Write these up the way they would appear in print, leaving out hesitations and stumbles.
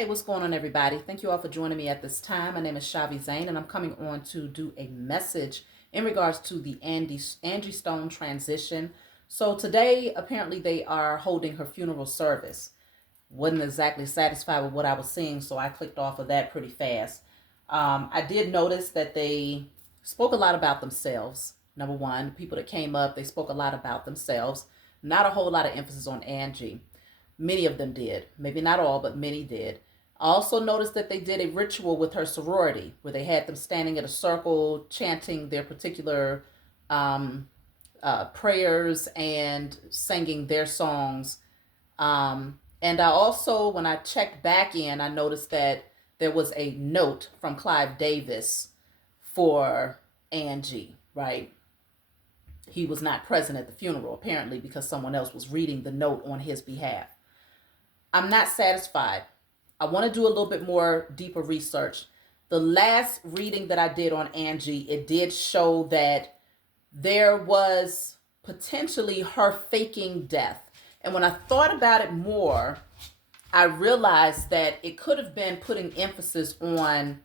Hey, what's going on, everybody? Thank you all for joining me at this time. My name is Shavi Zane, and I'm coming on to do a message in regards to the Angie Stone transition. So today, apparently, they are holding her funeral service. Wasn't exactly satisfied with what I was seeing, so I clicked off of that pretty fast. I did notice that they spoke a lot about themselves. Number one, people that came up, they spoke a lot about themselves. Not a whole lot of emphasis on Angie. Many of them did. Maybe not all, but many did. I also noticed that they did a ritual with her sorority where they had them standing in a circle chanting their particular prayers and singing their songs. And I also, when I checked back in, I noticed that there was a note from Clive Davis for Angie, right? He was not present at the funeral, apparently, because someone else was reading the note on his behalf. I'm not satisfied. I want to do a little bit more deeper research. The last reading that I did on Angie, it did show that there was potentially her faking death. And when I thought about it more, I realized that it could have been putting emphasis on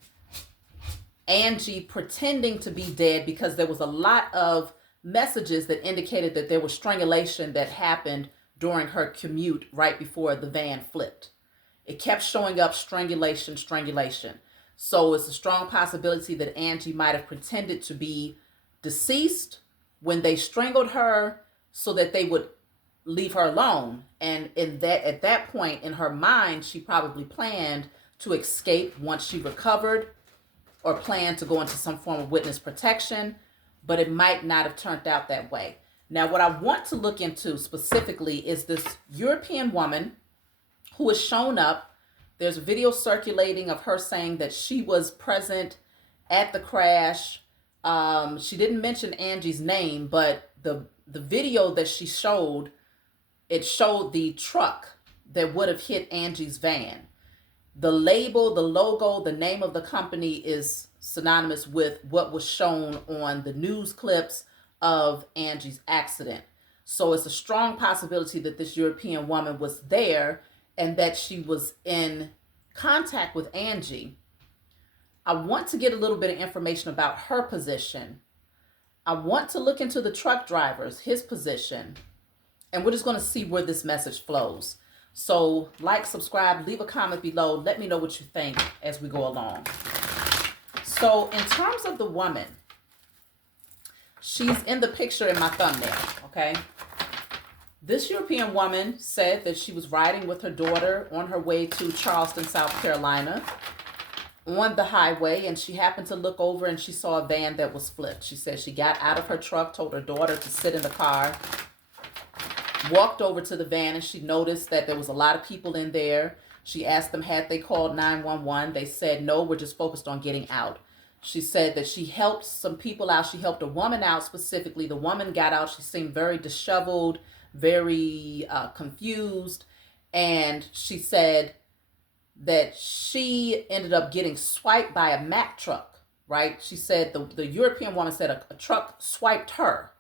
Angie pretending to be dead because there was a lot of messages that indicated that there was strangulation that happened during her commute right before the van flipped. It kept showing up strangulation, strangulation. So it's a strong possibility that Angie might have pretended to be deceased when they strangled her so that they would leave her alone. And at that point in her mind, she probably planned to escape once she recovered or planned to go into some form of witness protection, but it might not have turned out that way. Now, what I want to look into specifically is this European woman who has shown up. There's a video circulating of her saying that she was present at the crash. She didn't mention Angie's name, but the video that she showed, it showed the truck that would have hit Angie's van. The label, the logo, the name of the company is synonymous with what was shown on the news clips of Angie's accident. So it's a strong possibility that this European woman was there and that she was in contact with Angie. I want to get a little bit of information about her position. I want to look into the truck drivers, his position, and we're just going to see where this message flows. So like, subscribe, leave a comment below. Let me know what you think as we go along. So in terms of the woman, she's in the picture in my thumbnail, okay? This European woman said that she was riding with her daughter on her way to Charleston, South Carolina, on the highway, and she happened to look over and she saw a van that was flipped. She said she got out of her truck, told her daughter to sit in the car, walked over to the van, and she noticed that there was a lot of people in there. She asked them, had they called 911? They said, no, we're just focused on getting out. She said that she helped some people out. She helped a woman out specifically. The woman got out. She seemed very disheveled, very confused. And she said that she ended up getting swiped by a Mack truck, right? She said the European woman said a truck swiped her.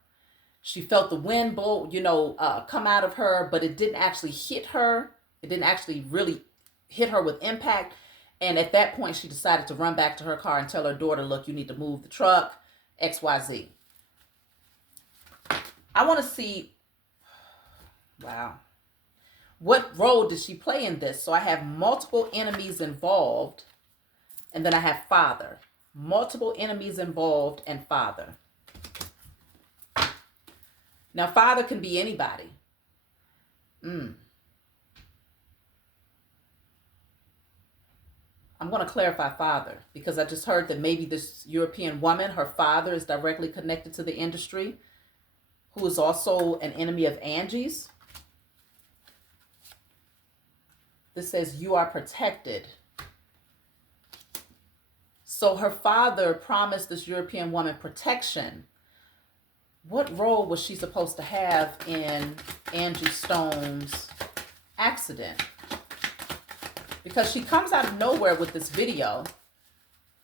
She felt the wind blow, come out of her, but it didn't actually hit her. It didn't actually really hit her with impact. And at that point, she decided to run back to her car and tell her daughter, look, you need to move the truck, XYZ. I want to see, wow, what role did she play in this? So I have multiple enemies involved, and then I have father. Multiple enemies involved and father. Now, father can be anybody. I'm going to clarify father because I just heard that maybe this European woman, her father is directly connected to the industry, who is also an enemy of Angie's. This says you are protected. So her father promised this European woman protection. What role was she supposed to have in Angie Stone's accident? Because she comes out of nowhere with this video.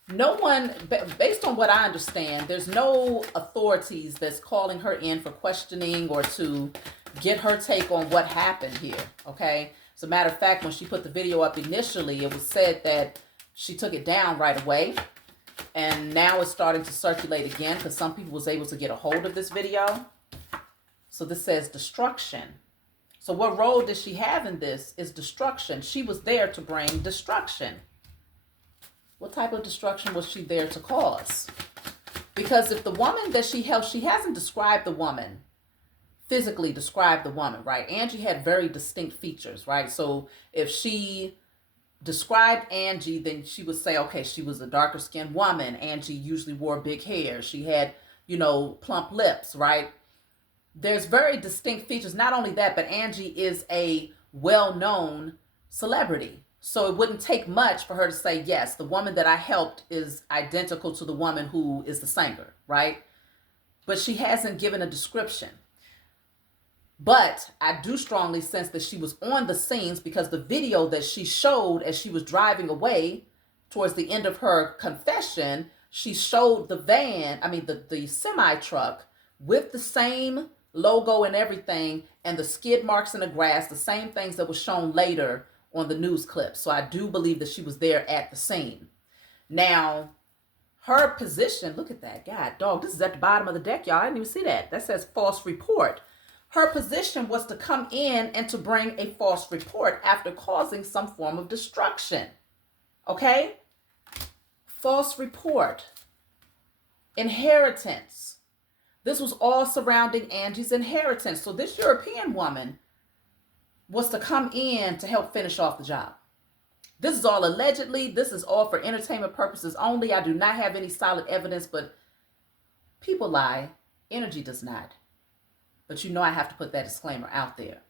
No one, based on what I understand, there's no authorities that's calling her in for questioning or to get her take on what happened here, okay? As a matter of fact, when she put the video up initially, it was said that she took it down right away. And now it's starting to circulate again because some people was able to get a hold of this video. So this says destruction. So what role did she have in this is destruction. She was there to bring destruction. What type of destruction was she there to cause? Because if the woman that she helped, she hasn't described the woman, physically described the woman, right? Angie had very distinct features, right? So if she described Angie, then she would say, okay, she was a darker skinned woman. Angie usually wore big hair. She had, you know, plump lips, right? There's very distinct features. Not only that, but Angie is a well-known celebrity. So it wouldn't take much for her to say, yes, the woman that I helped is identical to the woman who is the singer, right? But she hasn't given a description. But I do strongly sense that she was on the scenes because the video that she showed as she was driving away towards the end of her confession, she showed the van, the semi-truck with the same logo and everything and the skid marks in the grass, the same things that was shown later on the news clip. So I do believe that she was there at the scene. Now, her position, look at that. God, dog, this is at the bottom of the deck, y'all. I didn't even see that. That says false report. Her position was to come in and to bring a false report after causing some form of destruction. Okay? False report. Inheritance. This was all surrounding Angie's inheritance. So this European woman was to come in to help finish off the job. This is all allegedly. This is all for entertainment purposes only. I do not have any solid evidence, but people lie. Energy does not. But you know I have to put that disclaimer out there.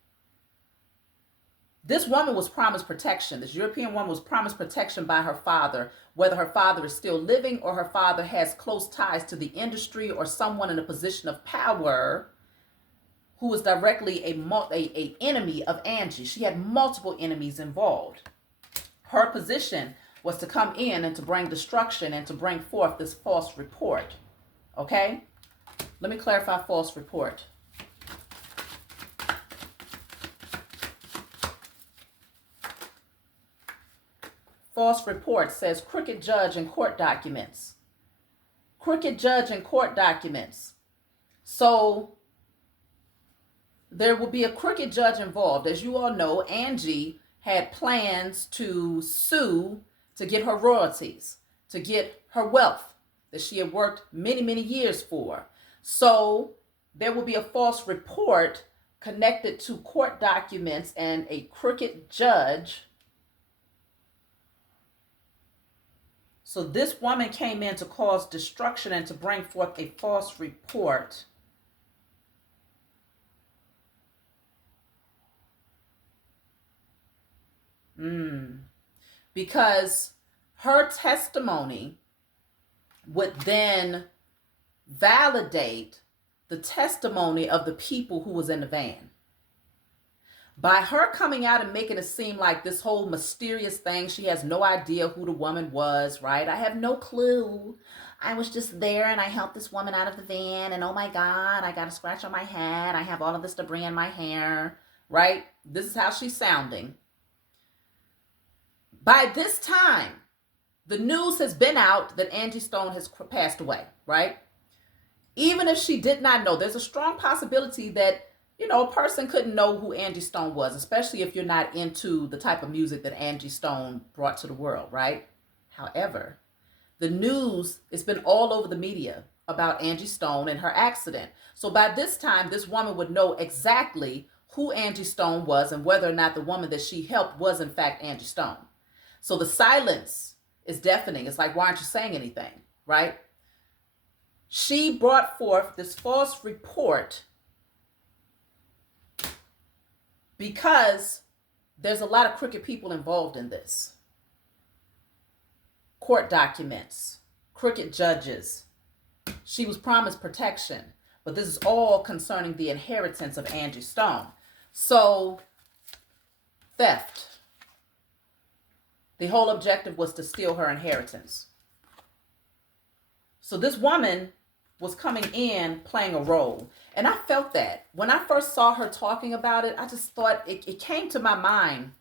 This woman was promised protection. This European woman was promised protection by her father, whether her father is still living or her father has close ties to the industry or someone in a position of power who was directly a enemy of Angie. She had multiple enemies involved. Her position was to come in and to bring destruction and to bring forth this false report. Okay? Let me clarify false report. False report says crooked judge in court documents. Crooked judge in court documents. So there will be a crooked judge involved. As you all know, Angie had plans to sue to get her royalties, to get her wealth that she had worked many, many years for. So there will be a false report connected to court documents and a crooked judge. So this woman came in to cause destruction and to bring forth a false report. Because her testimony would then validate the testimony of the people who was in the van. By her coming out and making it seem like this whole mysterious thing, she has no idea who the woman was, right? I have no clue. I was just there and I helped this woman out of the van and oh my God, I got a scratch on my head. I have all of this debris in my hair, right? This is how she's sounding. By this time, the news has been out that Angie Stone has passed away, right? Even if she did not know, there's a strong possibility that a person couldn't know who Angie Stone was, especially if you're not into the type of music that Angie Stone brought to the world, right? However, the news has been all over the media about Angie Stone and her accident. So by this time, this woman would know exactly who Angie Stone was and whether or not the woman that she helped was in fact Angie Stone. So the silence is deafening. It's like, why aren't you saying anything, right? She brought forth this false report because there's a lot of crooked people involved in this. Court documents, crooked judges. She was promised protection, but this is all concerning the inheritance of Angie Stone. So, theft. The whole objective was to steal her inheritance. So this woman was coming in playing a role. And I felt that. When I first saw her talking about it, I just thought it came to my mind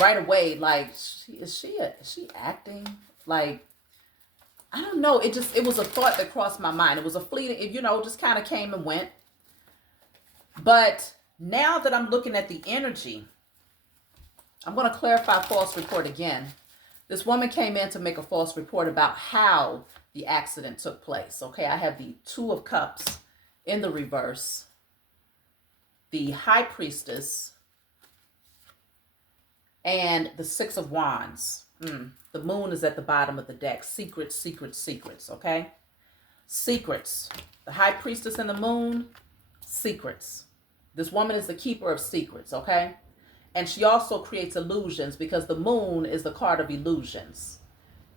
right away, like, is she acting? Like, I don't know. It was a thought that crossed my mind. It was a fleeting, just kind of came and went. But now that I'm looking at the energy, I'm going to clarify false report again. This woman came in to make a false report about how the accident took place. Okay, I have the Two of Cups in the reverse, the High Priestess, and the Six of Wands. The Moon is at the bottom of the deck. Secrets, secrets, secrets, okay? Secrets. The High Priestess and the Moon, secrets. This woman is the keeper of secrets, okay? And she also creates illusions because the Moon is the card of illusions.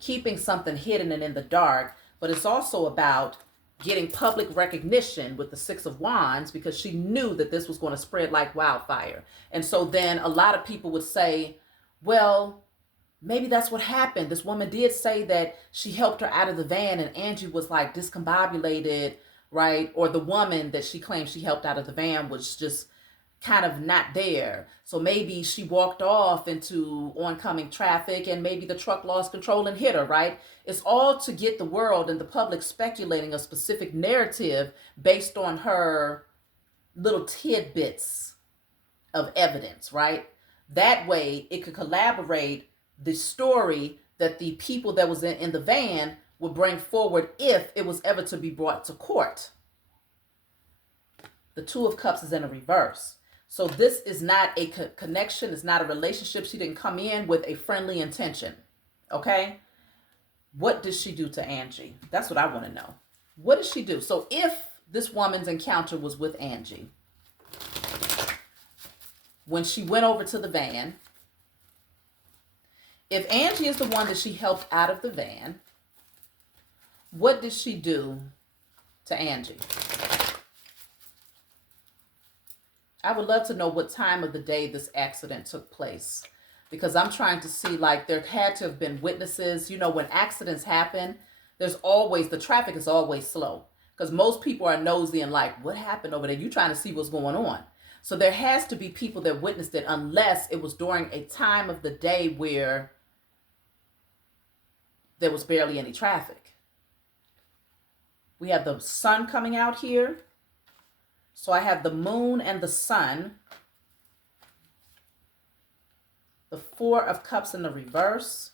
Keeping something hidden and in the dark, but it's also about getting public recognition with the Six of Wands because she knew that this was going to spread like wildfire. And so then a lot of people would say, well, maybe that's what happened. This woman did say that she helped her out of the van and Angie was like discombobulated, right? Or the woman that she claimed she helped out of the van was just kind of not there. So maybe she walked off into oncoming traffic and maybe the truck lost control and hit her, right? It's all to get the world and the public speculating a specific narrative based on her little tidbits of evidence, right? That way it could collaborate the story that the people that was in the van would bring forward if it was ever to be brought to court. The Two of Cups is in a reverse. So this is not a connection. It's not a relationship. She didn't come in with a friendly intention. Okay? What did she do to Angie? That's what I want to know. What did she do? So if this woman's encounter was with Angie, when she went over to the van, if Angie is the one that she helped out of the van, what did she do to Angie? I would love to know what time of the day this accident took place because I'm trying to see, like, there had to have been witnesses. You know, when accidents happen, the traffic is always slow because most people are nosy and like, what happened over there? You're trying to see what's going on. So there has to be people that witnessed it unless it was during a time of the day where there was barely any traffic. We have the sun coming out here. So I have the Moon and the Sun. The Four of Cups in the reverse.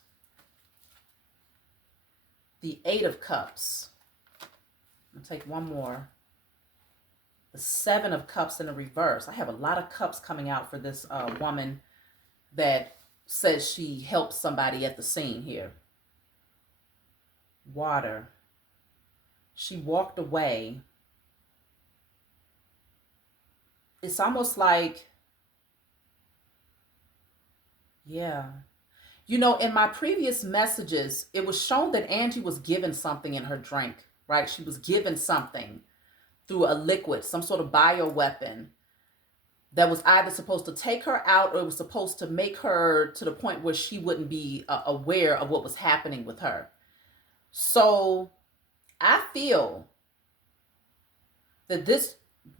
The Eight of Cups. I'm going to take one more. The Seven of Cups in the reverse. I have a lot of cups coming out for this woman that says she helped somebody at the scene here. Water. She walked away. It's almost like, yeah. You know, in my previous messages, it was shown that Angie was given something in her drink, right? She was given something through a liquid, some sort of bioweapon that was either supposed to take her out or it was supposed to make her to the point where she wouldn't be aware of what was happening with her. So I feel that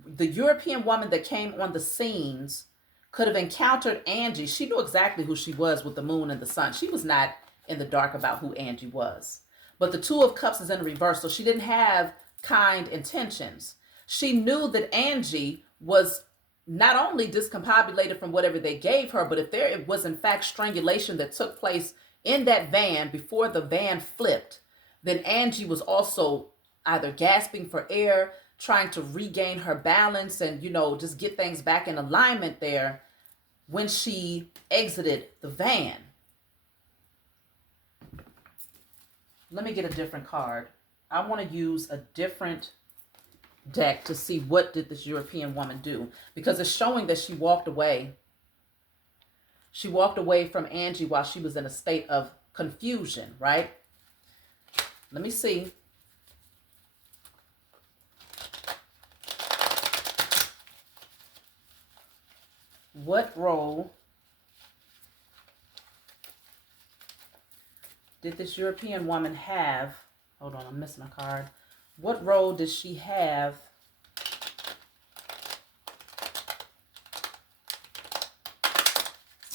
the European woman that came on the scenes could have encountered Angie. She knew exactly who she was with the Moon and the Sun. She was not in the dark about who Angie was. But the Two of Cups is in reverse, so she didn't have kind intentions. She knew that Angie was not only discombobulated from whatever they gave her, but if there was in fact strangulation that took place in that van before the van flipped, then Angie was also either gasping for air, trying to regain her balance and, just get things back in alignment there when she exited the van. Let me get a different card. I want to use a different deck to see what did this European woman do, because it's showing that she walked away. She walked away from Angie while she was in a state of confusion, right? Let me see. What role did this European woman have? Hold on, I'm missing a card. What role did she have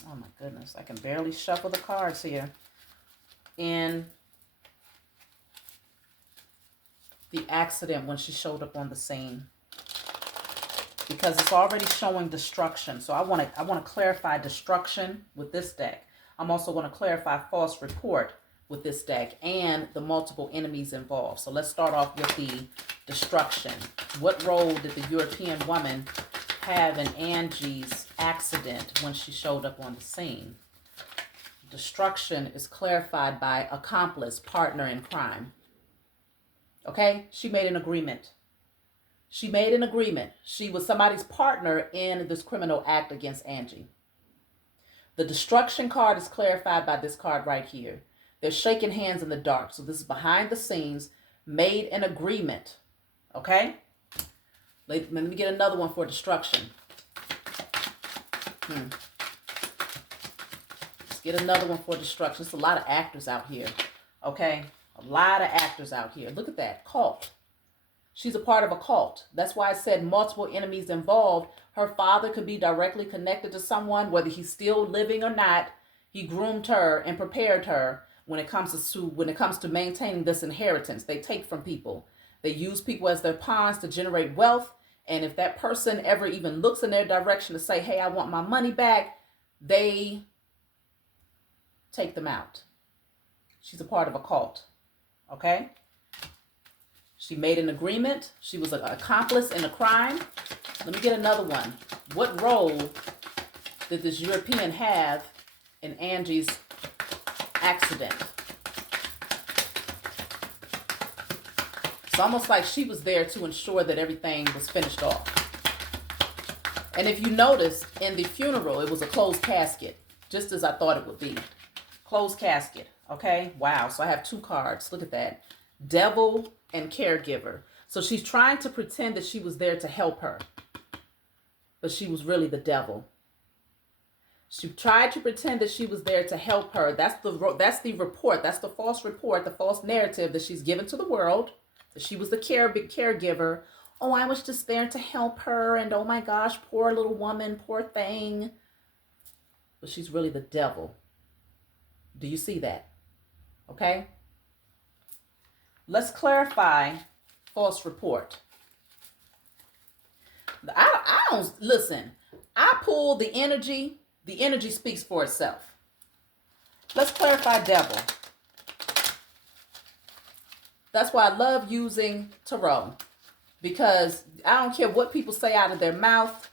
oh my Goodness, I can barely shuffle the cards here. In the accident when she showed up on the scene, because it's already showing destruction. So I want to clarify destruction with this deck. I'm also going to clarify false report with this deck and the multiple enemies involved. So let's start off with the destruction. What role did the European woman have in Angie's accident when she showed up on the scene? Destruction is clarified by accomplice, partner in crime. Okay? She made an agreement. She made an agreement. She was somebody's partner in this criminal act against Angie. The destruction card is clarified by this card right here. They're shaking hands in the dark. So this is behind the scenes, made an agreement. Okay? Let me get another one for destruction. Let's get another one for destruction. There's a lot of actors out here. Okay? A lot of actors out here. Look at that. Cult. She's a part of a cult. That's why I said multiple enemies involved. Her father could be directly connected to someone, whether he's still living or not. He groomed her and prepared her when it comes to maintaining this inheritance. They take from people. They use people as their pawns to generate wealth. And if that person ever even looks in their direction to say, hey, I want my money back, they take them out. She's a part of a cult. Okay? She made an agreement. She was an accomplice in a crime. Let me get another one. What role did this European have in Angie's accident? It's almost like she was there to ensure that everything was finished off. And if you notice, in the funeral, it was a closed casket, just as I thought it would be. Closed casket, okay? Wow, so I have two cards. Look at that. Devil and caregiver. So she's trying to pretend that she was there to help her, but she was really the devil. She tried to pretend that she was there to help her. That's the report. That's the false report, the false narrative that she's given to the world, that she was the caregiver. Oh, I was just there to help her, and oh my gosh, poor little woman, poor thing. But she's really the devil. Do you see that? Okay? Let's clarify false report. I don't, listen, I pull the energy speaks for itself. Let's clarify devil. That's why I love using tarot, because I don't care what people say out of their mouth.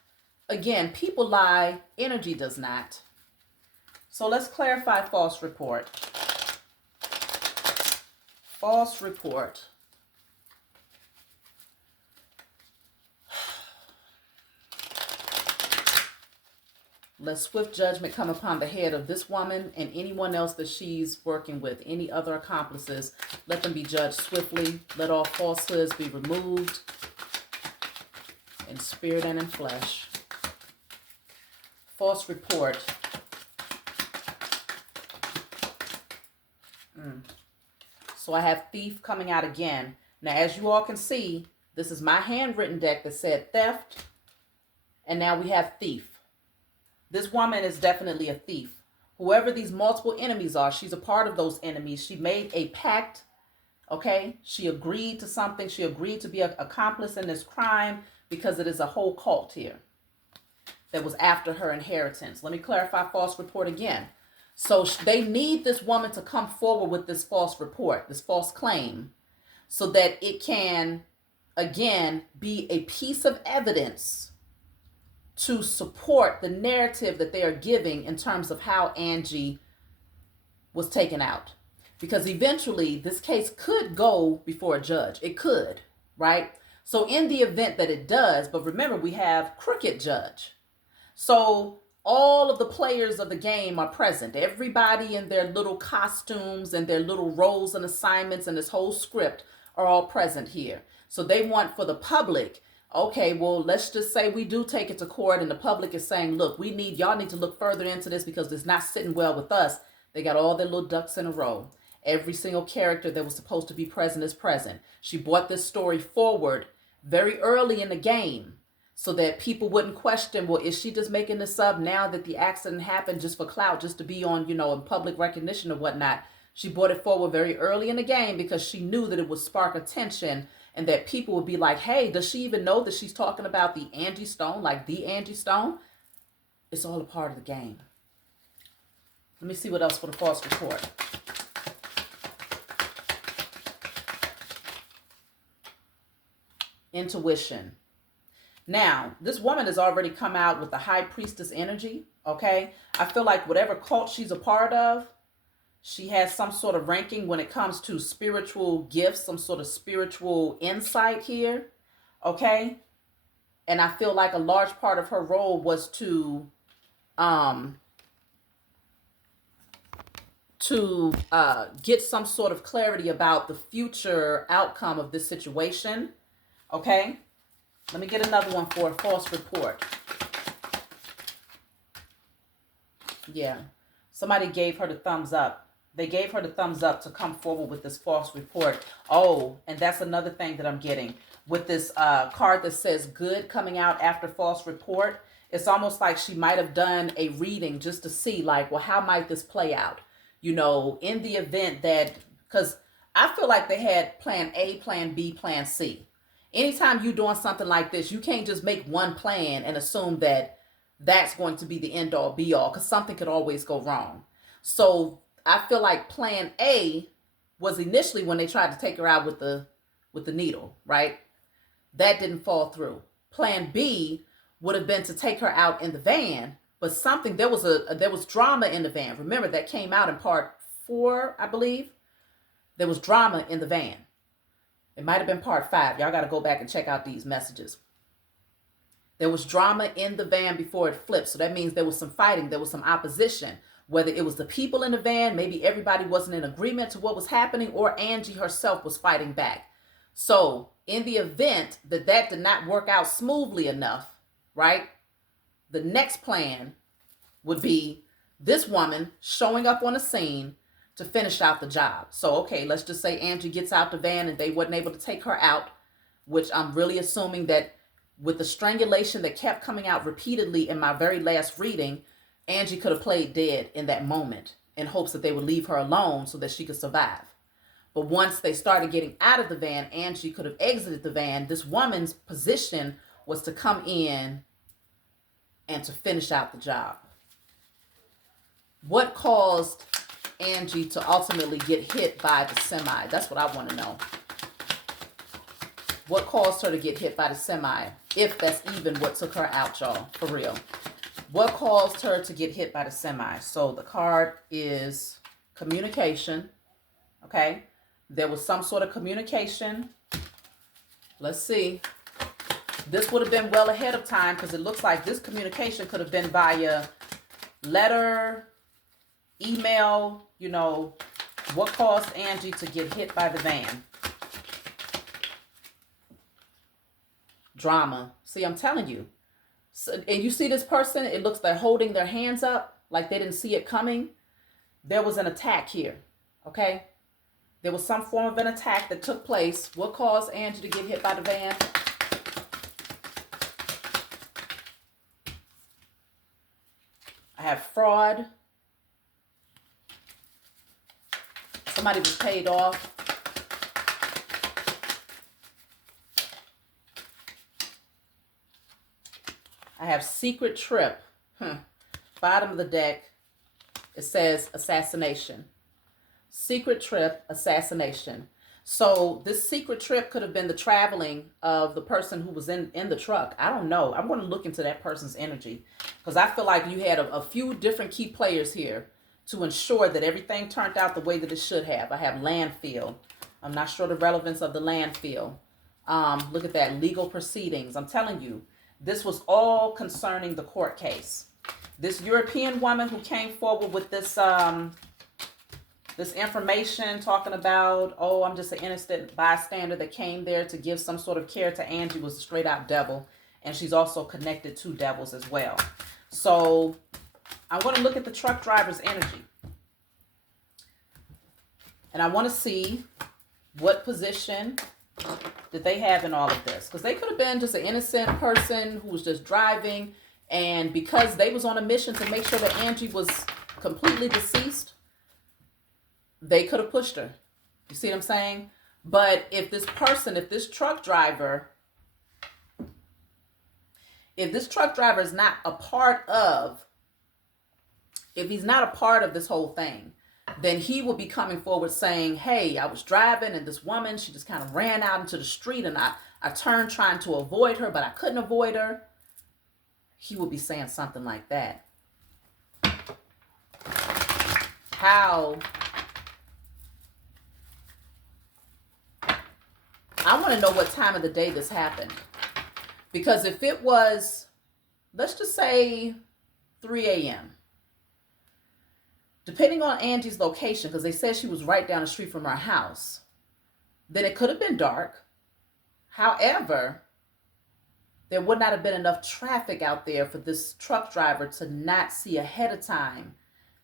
Again, people lie, energy does not. So let's clarify false report. False report. Let swift judgment come upon the head of this woman and anyone else that she's working with, any other accomplices. Let them be judged swiftly. Let all falsehoods be removed in spirit and in flesh. False report. So I have thief coming out again. Now, as you all can see, this is my handwritten deck that said theft. And now we have thief. This woman is definitely a thief. Whoever these multiple enemies are, she's a part of those enemies. She made a pact, okay? She agreed to something. She agreed to be an accomplice in this crime because it is a whole cult here that was after her inheritance. Let me clarify false report again. So they need this woman to come forward with this false report, this false claim, so that it can, again, be a piece of evidence to support the narrative that they are giving in terms of how Angie was taken out. Because eventually this case could go before a judge. It could, right? So in the event that it does, but remember we have crooked judge. So all of the players of the game are present. Everybody in their little costumes and their little roles and assignments and this whole script are all present here. So they want for the public, okay, well, let's just say we do take it to court and the public is saying, look, y'all need to look further into this because it's not sitting well with us. They got all their little ducks in a row. Every single character that was supposed to be present is present. She brought this story forward very early in the game so that people wouldn't question, well, is she just making this up now that the accident happened just for clout, just to be on, in public recognition or whatnot. She brought it forward very early in the game because she knew that it would spark attention and that people would be like, hey, does she even know that she's talking about the Angie Stone, like the Angie Stone? It's all a part of the game. Let me see what else for the false report. Intuition. Now, this woman has already come out with the high priestess energy, okay? I feel like whatever cult she's a part of, she has some sort of ranking when it comes to spiritual gifts, some sort of spiritual insight here, okay? And I feel like a large part of her role was to get some sort of clarity about the future outcome of this situation, okay? Let me get another one for a false report. Yeah, somebody gave her the thumbs up. They gave her the thumbs up to come forward with this false report. Oh, and that's another thing that I'm getting. With this card that says good coming out after false report, it's almost like she might have done a reading just to see, like, well, how might this play out? In the event that, because I feel like they had plan A, plan B, plan C. Anytime you're doing something like this, you can't just make one plan and assume that that's going to be the end all be all, because something could always go wrong. So I feel like plan A was initially when they tried to take her out with the needle, right? That didn't fall through. Plan B would have been to take her out in the van, but there was drama in the van. Remember, that came out in part 4, I believe. There was drama in the van. It might have been part 5. Y'all got to go back and check out these messages. There was drama in the van before it flipped. So that means there was some fighting. There was some opposition. Whether it was the people in the van, maybe everybody wasn't in agreement to what was happening, or Angie herself was fighting back. So in the event that did not work out smoothly enough, right? The next plan would be this woman showing up on the scene to finish out the job. So, okay, let's just say Angie gets out the van and they wasn't able to take her out, which I'm really assuming that with the strangulation that kept coming out repeatedly in my very last reading, Angie could have played dead in that moment in hopes that they would leave her alone so that she could survive. But once they started getting out of the van, Angie could have exited the van. This woman's position was to come in and to finish out the job. What caused Angie to ultimately get hit by the semi? That's what I want to know. What caused her to get hit by the semi? If that's even what took her out, y'all, for real. What caused her to get hit by the semi? So the card is communication, okay? There was some sort of communication. Let's see. This would have been well ahead of time because it looks like this communication could have been via letter, email, what caused Angie to get hit by the van? Drama. See, I'm telling you. So, and you see this person, it looks like holding their hands up like they didn't see it coming. There was an attack here, okay? There was some form of an attack that took place. What caused Angie to get hit by the van? I have fraud. Somebody was paid off. I have secret trip. Bottom of the deck, it says assassination. Secret trip, assassination. So this secret trip could have been the traveling of the person who was in the truck. I don't know. I'm going to look into that person's energy because I feel like you had a few different key players here to ensure that everything turned out the way that it should have. I have landfill. I'm not sure the relevance of the landfill. Look at that, legal proceedings. I'm telling you, this was all concerning the court case. This European woman who came forward with this this information talking about, oh, I'm just an innocent bystander that came there to give some sort of care to Angie was a straight out devil. And she's also connected to devils as well. So I want to look at the truck driver's energy. And I want to see what position did they have in all of this? Because they could have been just an innocent person who was just driving, and because they was on a mission to make sure that Angie was completely deceased, they could have pushed her. You see what I'm saying? But if this person, if this truck driver is not a part of, if he's not a part of this whole thing, then he will be coming forward saying, hey, I was driving and this woman, she just kind of ran out into the street and I turned trying to avoid her, but I couldn't avoid her. He will be saying something like that. How? I want to know what time of the day this happened. Because if it was, let's just say 3 a.m., depending on Angie's location, because they said she was right down the street from our house, then it could have been dark. However, there would not have been enough traffic out there for this truck driver to not see ahead of time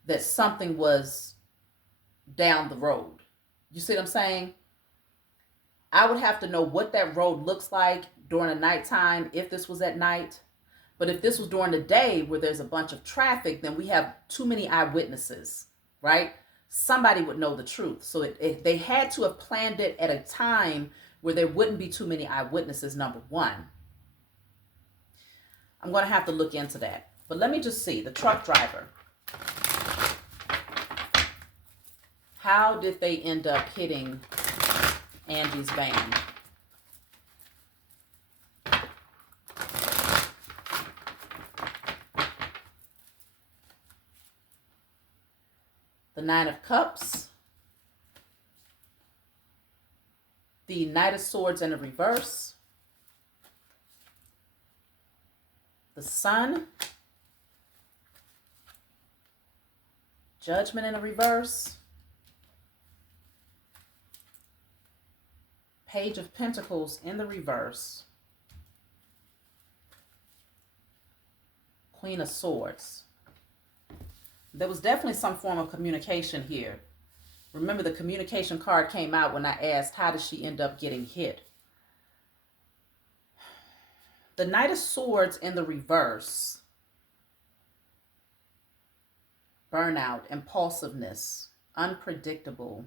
that something was down the road. You see what I'm saying? I would have to know what that road looks like during the nighttime if this was at night. But if this was during the day where there's a bunch of traffic, then we have too many eyewitnesses, right? Somebody would know the truth. So they had to have planned it at a time where there wouldn't be too many eyewitnesses, number one. I'm going to have to look into that. But let me just see. The truck driver. How did they end up hitting Angie's van? The Nine of Cups, the Knight of Swords in the reverse, the Sun, Judgment in the reverse, Page of Pentacles in the reverse, Queen of Swords. There was definitely some form of communication here. Remember, the communication card came out when I asked, how did she end up getting hit? The Knight of Swords in the reverse. Burnout, impulsiveness, unpredictable.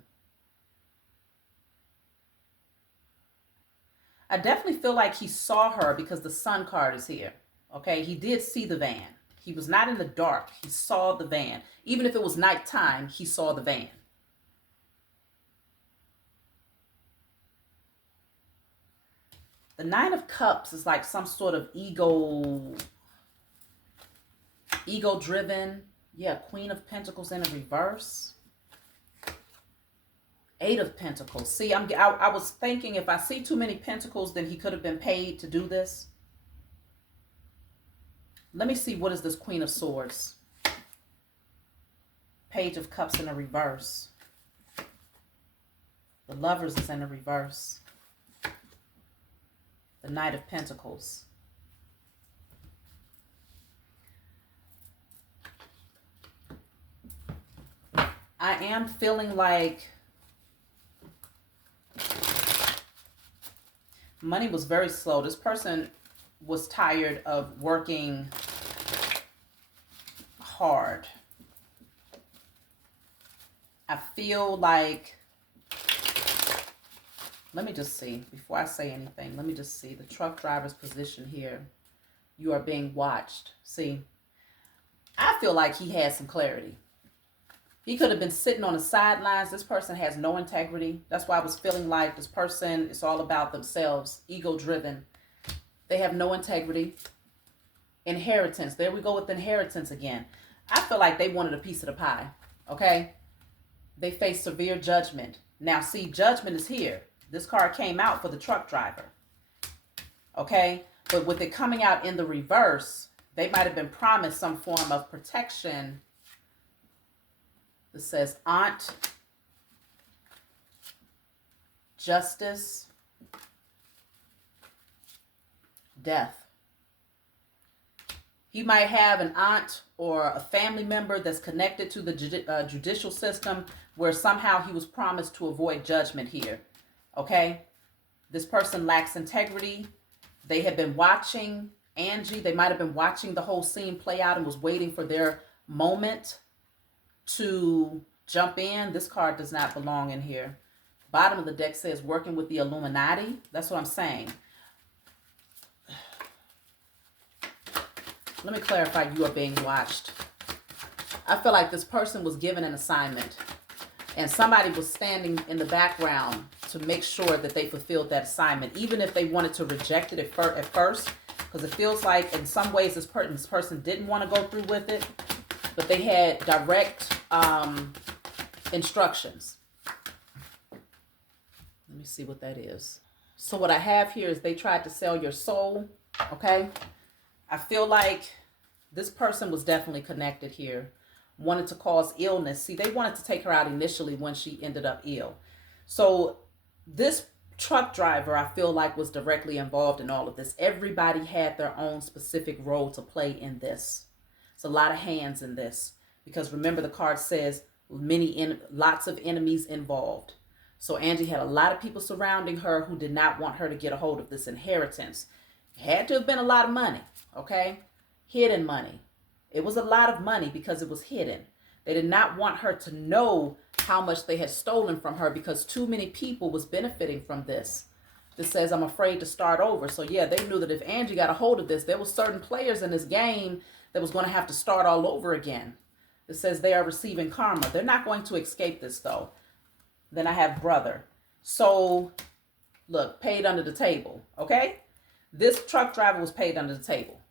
I definitely feel like he saw her because the Sun card is here. Okay, he did see the van. He was not in the dark. He saw the van. Even if it was nighttime, he saw the van. The Nine of Cups is like some sort of ego-driven. Yeah, Queen of Pentacles in a reverse. Eight of Pentacles. See, I was thinking if I see too many pentacles, then he could have been paid to do this. Let me see, what is this Queen of Swords? Page of Cups in a reverse. The Lovers is in a reverse. The Knight of Pentacles. I am feeling like money was very slow. This person was tired of working hard. I feel like, let me just see, before I say anything, let me just see the truck driver's position here. You are being watched. See, I feel like he had some clarity. He could have been sitting on the sidelines. This person has no integrity. That's why I was feeling like this person is all about themselves, ego-driven. They have no integrity. Inheritance. There we go with inheritance again. I feel like they wanted a piece of the pie. Okay? They face severe judgment. Now, see, judgment is here. This card came out for the truck driver. Okay? But with it coming out in the reverse, they might have been promised some form of protection. It says aunt, justice, death. He might have an aunt or a family member that's connected to the judicial system where somehow he was promised to avoid judgment here. Okay? This person lacks integrity. They had been watching Angie. They might have been watching the whole scene play out and was waiting for their moment to jump in. This card does not belong in here. Bottom of the deck says working with the Illuminati. That's what I'm saying. Let me clarify. You are being watched. I feel like this person was given an assignment and somebody was standing in the background to make sure that they fulfilled that assignment, even if they wanted to reject it at first, because it feels like in some ways this person didn't want to go through with it, but they had direct instructions. Let me see what that is. So what I have here is they tried to sell your soul, okay? I feel like this person was definitely connected here. Wanted to cause illness. See, they wanted to take her out initially when she ended up ill. So this truck driver, I feel like, was directly involved in all of this. Everybody had their own specific role to play in this. It's a lot of hands in this. Because remember, the card says lots of enemies involved. So Angie had a lot of people surrounding her who did not want her to get a hold of this inheritance. It had to have been a lot of money, okay? Hidden money. It was a lot of money because it was hidden. They did not want her to know how much they had stolen from her because too many people was benefiting from this. This says, I'm afraid to start over. So yeah, they knew that if Angie got a hold of this, there were certain players in this game that was going to have to start all over again. It says they are receiving karma. They're not going to escape this though. Then I have brother. So look, paid under the table, okay? This truck driver was paid under the table.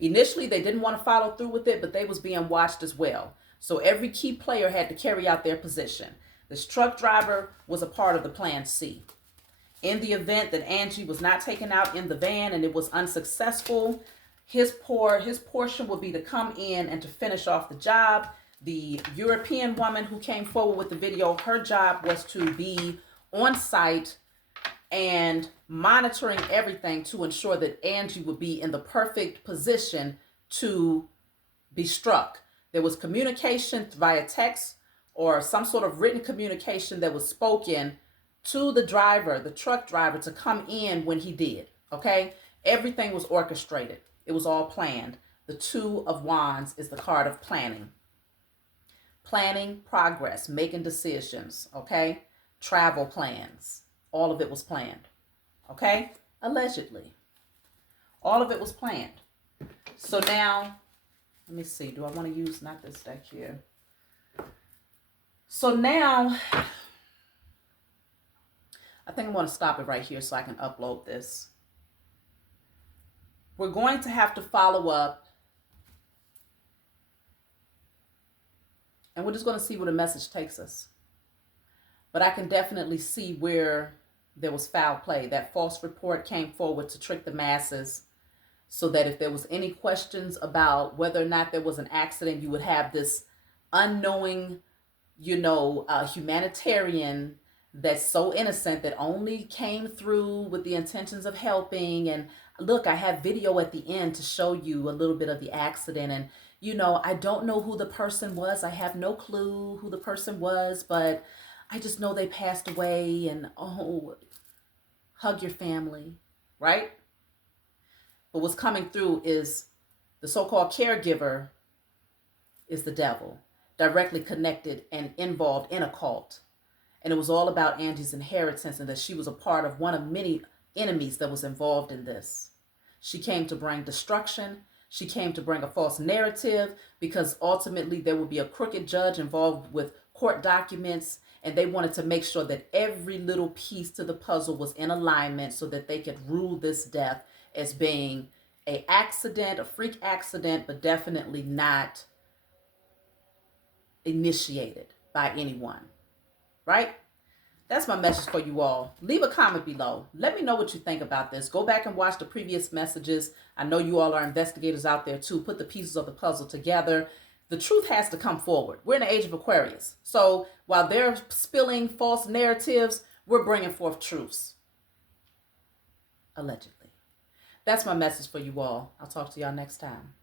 Initially, they didn't want to follow through with it, but they was being watched as well. So every key player had to carry out their position. This truck driver was a part of the plan C. In the event that Angie was not taken out in the van and it was unsuccessful, his portion would be to come in and to finish off the job. The European woman who came forward with the video, her job was to be on site and monitoring everything to ensure that Angie would be in the perfect position to be struck. There was communication via text or some sort of written communication that was spoken to the driver, the truck driver, to come in when he did, okay? Everything was orchestrated. It was all planned. The Two of Wands is the card of planning. Planning, progress, making decisions, okay? Travel plans. All of it was planned, okay? Allegedly. All of it was planned. So now, let me see. Do I want to use, not this deck here. So now, I think I'm going to stop it right here so I can upload this. We're going to have to follow up. And we're just going to see where the message takes us. But I can definitely see where there was foul play. That false report came forward to trick the masses so that if there was any questions about whether or not there was an accident, you would have this unknowing, humanitarian that's so innocent that only came through with the intentions of helping. And look, I have video at the end to show you a little bit of the accident. And, I don't know who the person was. I have no clue who the person was, but I just know they passed away and, hug your family, right? But what's coming through is the so-called caregiver is the devil, directly connected and involved in a cult. And it was all about Angie's inheritance and that she was a part of one of many enemies that was involved in this. She came to bring destruction. She came to bring a false narrative because ultimately there would be a crooked judge involved with court documents, and they wanted to make sure that every little piece to the puzzle was in alignment so that they could rule this death as being an accident, a freak accident, but definitely not initiated by anyone, right? That's my message for you all. Leave a comment below. Let me know what you think about this. Go back and watch the previous messages. I know you all are investigators out there too. Put the pieces of the puzzle together. The truth has to come forward. We're in the age of Aquarius. So while they're spilling false narratives, we're bringing forth truths. Allegedly. That's my message for you all. I'll talk to y'all next time.